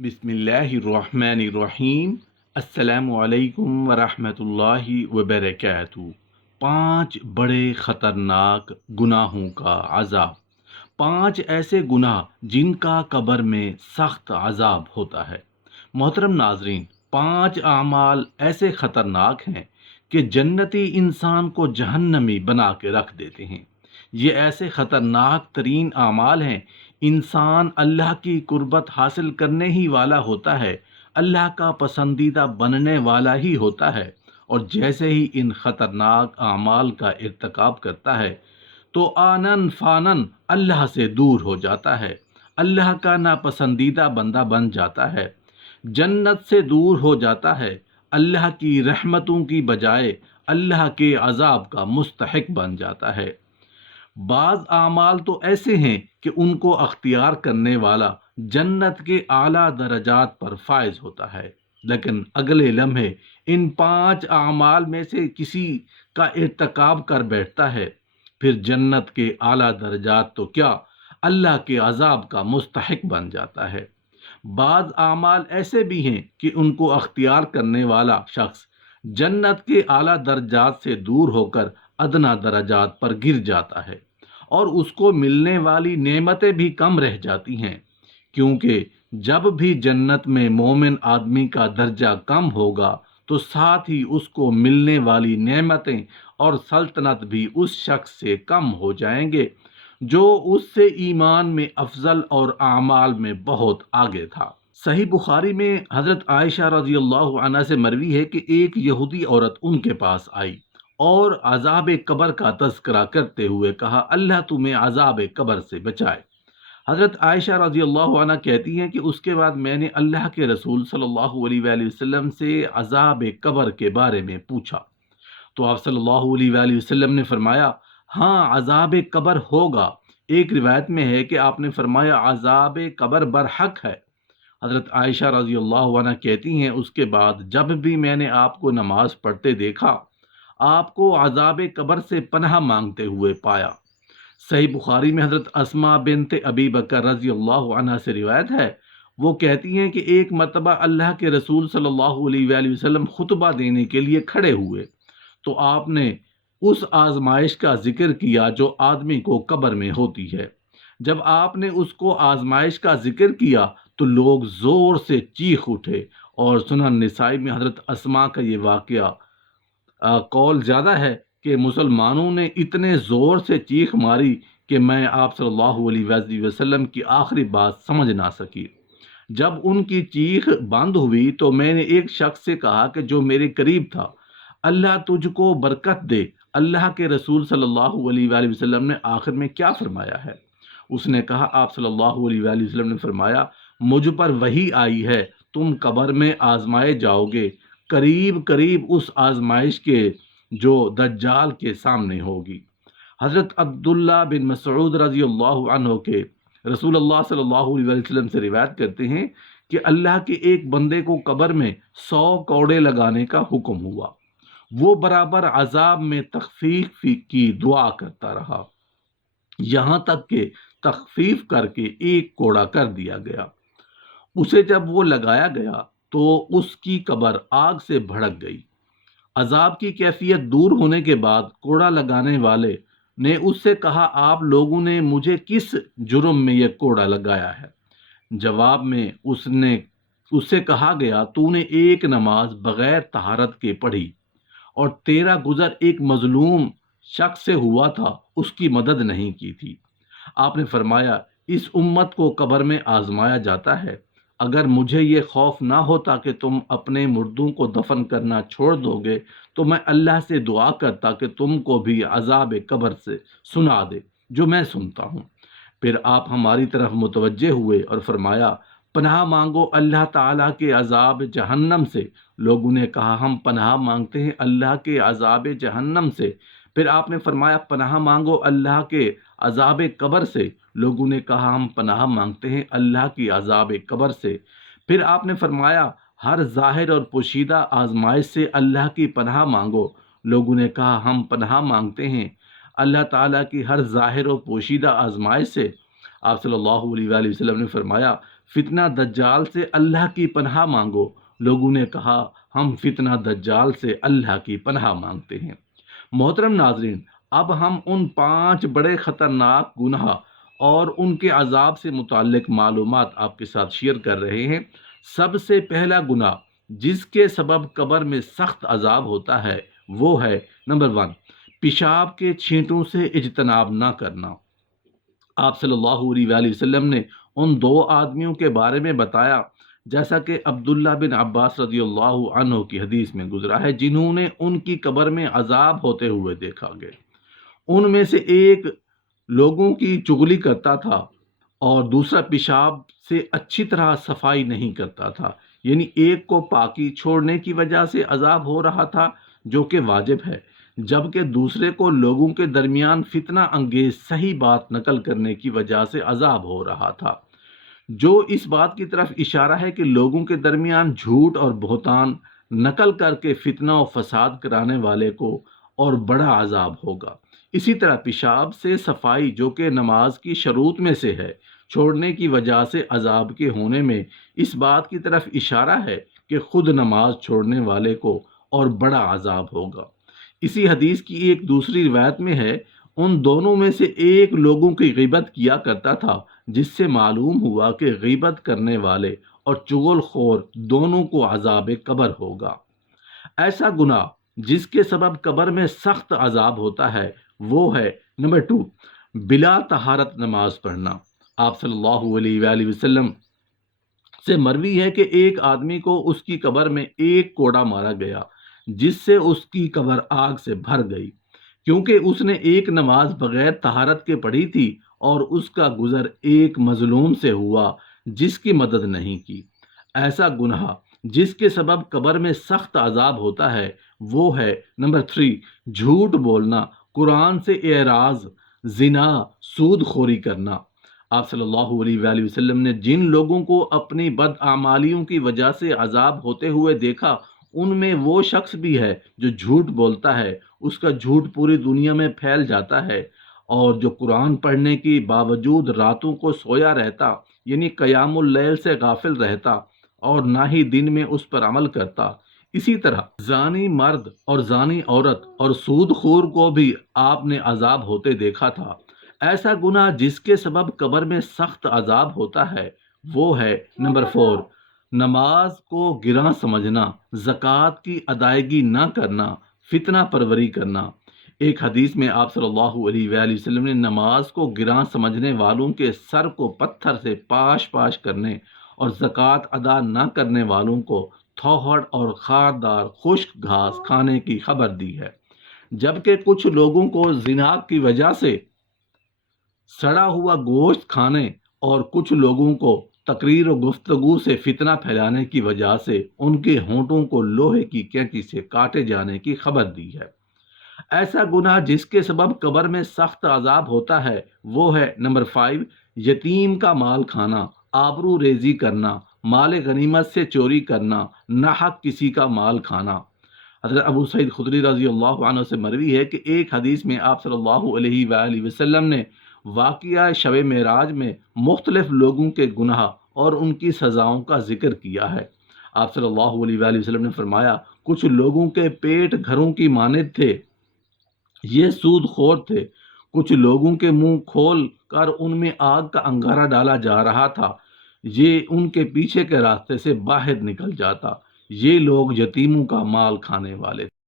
بسم اللہ الرحمن الرحیم۔ السلام علیکم ورحمۃ اللہ وبرکاتہ۔ 5 بڑے خطرناک گناہوں کا عذاب۔ 5 ایسے گناہ جن کا قبر میں سخت عذاب ہوتا ہے۔ محترم ناظرین، 5 اعمال ایسے خطرناک ہیں کہ جنتی انسان کو جہنمی بنا کے رکھ دیتے ہیں۔ یہ ایسے خطرناک ترین اعمال ہیں، انسان اللہ کی قربت حاصل کرنے ہی والا ہوتا ہے، اللہ کا پسندیدہ بننے والا ہی ہوتا ہے، اور جیسے ہی ان خطرناک اعمال کا ارتکاب کرتا ہے تو آنن فانن اللہ سے دور ہو جاتا ہے، اللہ کا ناپسندیدہ بندہ بن جاتا ہے، جنت سے دور ہو جاتا ہے، اللہ کی رحمتوں کی بجائے اللہ کے عذاب کا مستحق بن جاتا ہے۔ بعض اعمال تو ایسے ہیں کہ ان کو اختیار کرنے والا جنت کے اعلیٰ درجات پر فائز ہوتا ہے، لیکن اگلے لمحے ان 5 اعمال میں سے کسی کا ارتکاب کر بیٹھتا ہے، پھر جنت کے اعلیٰ درجات تو کیا، اللہ کے عذاب کا مستحق بن جاتا ہے۔ بعض اعمال ایسے بھی ہیں کہ ان کو اختیار کرنے والا شخص جنت کے اعلیٰ درجات سے دور ہو کر ادنا درجات پر گر جاتا ہے، اور اس کو ملنے والی نعمتیں بھی کم رہ جاتی ہیں، کیونکہ جب بھی جنت میں مومن آدمی کا درجہ کم ہوگا تو ساتھ ہی اس کو ملنے والی نعمتیں اور سلطنت بھی اس شخص سے کم ہو جائیں گے جو اس سے ایمان میں افضل اور اعمال میں بہت آگے تھا۔ صحیح بخاری میں حضرت عائشہ رضی اللہ عنہا سے مروی ہے کہ ایک یہودی عورت ان کے پاس آئی اور عذاب قبر کا تذکرہ کرتے ہوئے کہا، اللہ تمہیں عذاب قبر سے بچائے۔ حضرت عائشہ رضی اللہ عنہ کہتی ہیں کہ اس کے بعد میں نے اللہ کے رسول صلی اللہ علیہ وآلہ وسلم سے عذاب قبر کے بارے میں پوچھا، تو آپ صلی اللہ علیہ وآلہ وسلم نے فرمایا، ہاں عذاب قبر ہوگا۔ ایک روایت میں ہے کہ آپ نے فرمایا، عذاب قبر برحق ہے۔ حضرت عائشہ رضی اللہ عنہ کہتی ہیں، اس کے بعد جب بھی میں نے آپ کو نماز پڑھتے دیکھا، آپ کو عذاب قبر سے پناہ مانگتے ہوئے پایا۔ صحیح بخاری میں حضرت اسماء بنت ابی بکر رضی اللہ عنہ سے روایت ہے، وہ کہتی ہیں کہ ایک مرتبہ اللہ کے رسول صلی اللہ علیہ وآلہ وسلم خطبہ دینے کے لیے کھڑے ہوئے تو آپ نے اس آزمائش کا ذکر کیا جو آدمی کو قبر میں ہوتی ہے۔ جب آپ نے اس کو آزمائش کا ذکر کیا تو لوگ زور سے چیخ اٹھے، اور سنن نسائی میں حضرت اسماء کا یہ واقعہ قول زیادہ ہے کہ مسلمانوں نے اتنے زور سے چیخ ماری کہ میں آپ صلی اللہ علیہ وآلہ وسلم کی آخری بات سمجھ نہ سکی۔ جب ان کی چیخ بند ہوئی تو میں نے ایک شخص سے کہا کہ جو میرے قریب تھا، اللہ تجھ کو برکت دے، اللہ کے رسول صلی اللہ علیہ وآلہ وسلم نے آخر میں کیا فرمایا ہے؟ اس نے کہا، آپ صلی اللہ علیہ وآلہ وسلم نے فرمایا، مجھ پر وحی آئی ہے، تم قبر میں آزمائے جاؤ گے، قریب قریب اس آزمائش کے جو دجال کے سامنے ہوگی۔ حضرت عبداللہ بن مسعود رضی اللہ عنہ کے رسول اللہ صلی اللہ علیہ وسلم سے روایت کرتے ہیں کہ اللہ کے ایک بندے کو قبر میں 100 کوڑے لگانے کا حکم ہوا، وہ برابر عذاب میں تخفیف کی دعا کرتا رہا، یہاں تک کہ تخفیف کر کے ایک کوڑا کر دیا گیا۔ اسے جب وہ لگایا گیا تو اس کی قبر آگ سے بھڑک گئی۔ عذاب کی کیفیت دور ہونے کے بعد کوڑا لگانے والے نے اس سے کہا، آپ لوگوں نے مجھے کس جرم میں یہ کوڑا لگایا ہے؟ جواب میں اس سے کہا گیا، تو نے ایک نماز بغیر طہارت کے پڑھی، اور تیرا گزر ایک مظلوم شخص سے ہوا تھا، اس کی مدد نہیں کی تھی۔ آپ نے فرمایا، اس امت کو قبر میں آزمایا جاتا ہے، اگر مجھے یہ خوف نہ ہوتا کہ تم اپنے مردوں کو دفن کرنا چھوڑ دو گے تو میں اللہ سے دعا کرتا کہ تم کو بھی عذاب قبر سے سنا دے جو میں سنتا ہوں۔ پھر آپ ہماری طرف متوجہ ہوئے اور فرمایا، پناہ مانگو اللہ تعالیٰ کے عذاب جہنم سے۔ لوگوں نے کہا، ہم پناہ مانگتے ہیں اللہ کے عذاب جہنم سے۔ پھر آپ نے فرمایا، پناہ مانگو اللہ کے عذاب قبر سے۔ لوگوں نے کہا، ہم پناہ مانگتے ہیں اللہ کی عذاب قبر سے۔ پھر آپ نے فرمایا، ہر ظاہر اور پوشیدہ آزمائش سے اللہ کی پناہ مانگو۔ لوگوں نے کہا، ہم پناہ مانگتے ہیں اللہ تعالیٰ کی ہر ظاہر اور پوشیدہ آزمائش سے۔ آپ صلی اللہ علیہ وآلہ وسلم نے فرمایا، فتنہ دجال سے اللہ کی پناہ مانگو۔ لوگوں نے کہا ہم فتنہ دجال سے اللہ کی پناہ مانگتے ہیں۔ محترم ناظرین، اب ہم ان 5 بڑے خطرناک گناہ اور ان کے عذاب سے متعلق معلومات آپ کے ساتھ شیئر کر رہے ہیں۔ سب سے پہلا گناہ جس کے سبب قبر میں سخت عذاب ہوتا ہے وہ ہے نمبر 1، پیشاب کے چھینٹوں سے اجتناب نہ کرنا۔ آپ صلی اللہ علیہ وآلہ وسلم نے ان 2 آدمیوں کے بارے میں بتایا، جیسا کہ عبداللہ بن عباس رضی اللہ عنہ کی حدیث میں گزرا ہے، جنہوں نے ان کی قبر میں عذاب ہوتے ہوئے دیکھا گیا۔ ان میں سے ایک لوگوں کی چغلی کرتا تھا اور دوسرا پیشاب سے اچھی طرح صفائی نہیں کرتا تھا، یعنی ایک کو پاکی چھوڑنے کی وجہ سے عذاب ہو رہا تھا جو کہ واجب ہے، جبکہ دوسرے کو لوگوں کے درمیان فتنہ انگیز صحیح بات نقل کرنے کی وجہ سے عذاب ہو رہا تھا، جو اس بات کی طرف اشارہ ہے کہ لوگوں کے درمیان جھوٹ اور بہتان نقل کر کے فتنہ و فساد کرانے والے کو اور بڑا عذاب ہوگا۔ اسی طرح پیشاب سے صفائی جو کہ نماز کی شروط میں سے ہے، چھوڑنے کی وجہ سے عذاب کے ہونے میں اس بات کی طرف اشارہ ہے کہ خود نماز چھوڑنے والے کو اور بڑا عذاب ہوگا۔ اسی حدیث کی ایک دوسری روایت میں ہے، ان دونوں میں سے ایک لوگوں کی غیبت کیا کرتا تھا، جس سے معلوم ہوا کہ غیبت کرنے والے اور چغل خور دونوں کو عذاب قبر ہوگا۔ ایسا گناہ جس کے سبب قبر میں سخت عذاب ہوتا ہے وہ ہے نمبر 2، بلا طہارت نماز پڑھنا۔ آپ صلی اللہ علیہ وآلہ وسلم سے مروی ہے کہ ایک آدمی کو اس کی قبر میں ایک کوڑا مارا گیا، جس سے اس کی قبر آگ سے بھر گئی، کیونکہ اس نے ایک نماز بغیر طہارت کے پڑھی تھی اور اس کا گزر ایک مظلوم سے ہوا جس کی مدد نہیں کی۔ ایسا گناہ جس کے سبب قبر میں سخت عذاب ہوتا ہے وہ ہے نمبر 3، جھوٹ بولنا، قرآن سے اعراض، زنا، سود خوری کرنا۔ آپ صلی اللہ علیہ وآلہ وسلم نے جن لوگوں کو اپنی بدعمالیوں کی وجہ سے عذاب ہوتے ہوئے دیکھا، ان میں وہ شخص بھی ہے جو جھوٹ بولتا ہے، اس کا جھوٹ پوری دنیا میں پھیل جاتا ہے، اور جو قرآن پڑھنے کی باوجود راتوں کو سویا رہتا، یعنی قیام اللیل سے غافل رہتا اور نہ ہی دن میں اس پر عمل کرتا۔ اسی طرح زانی مرد اور زانی عورت اور سود خور کو بھی آپ نے عذاب ہوتے دیکھا تھا۔ ایسا گناہ جس کے سبب قبر میں سخت عذاب ہوتا ہے وہ ہے نمبر 4، نماز کو گراں سمجھنا، زکوٰۃ کی ادائیگی نہ کرنا، فتنہ پروری کرنا۔ ایک حدیث میں آپ صلی اللہ علیہ وآلہ وسلم نے نماز کو گراں سمجھنے والوں کے سر کو پتھر سے پاش پاش کرنے اور زکوٰۃ ادا نہ کرنے والوں کو تھوہڑ اور خاردار خشک گھاس کھانے کی خبر دی ہے، جبکہ کچھ لوگوں کو زنا کی وجہ سے سڑا ہوا گوشت کھانے اور کچھ لوگوں کو تقریر و گفتگو سے فتنہ پھیلانے کی وجہ سے ان کے ہونٹوں کو لوہے کی کینچی سے کاٹے جانے کی خبر دی ہے۔ ایسا گناہ جس کے سبب قبر میں سخت عذاب ہوتا ہے وہ ہے نمبر 5، یتیم کا مال کھانا، آبرو ریزی کرنا، مال غنیمت سے چوری کرنا، ناحق کسی کا مال کھانا۔ حضرت ابو سعید خدری رضی اللہ عنہ سے مروی ہے کہ ایک حدیث میں آپ صلی اللہ علیہ وآلہ وسلم نے واقعہ شب معراج میں مختلف لوگوں کے گناہ اور ان کی سزاؤں کا ذکر کیا ہے۔ آپ صلی اللہ علیہ وآلہ وسلم نے فرمایا، کچھ لوگوں کے پیٹ گھروں کی مانند تھے، یہ سود خور تھے، کچھ لوگوں کے منہ کھول کر ان میں آگ کا انگارہ ڈالا جا رہا تھا، یہ ان کے پیچھے کے راستے سے باہر نکل جاتا، یہ لوگ یتیموں کا مال کھانے والے تھے۔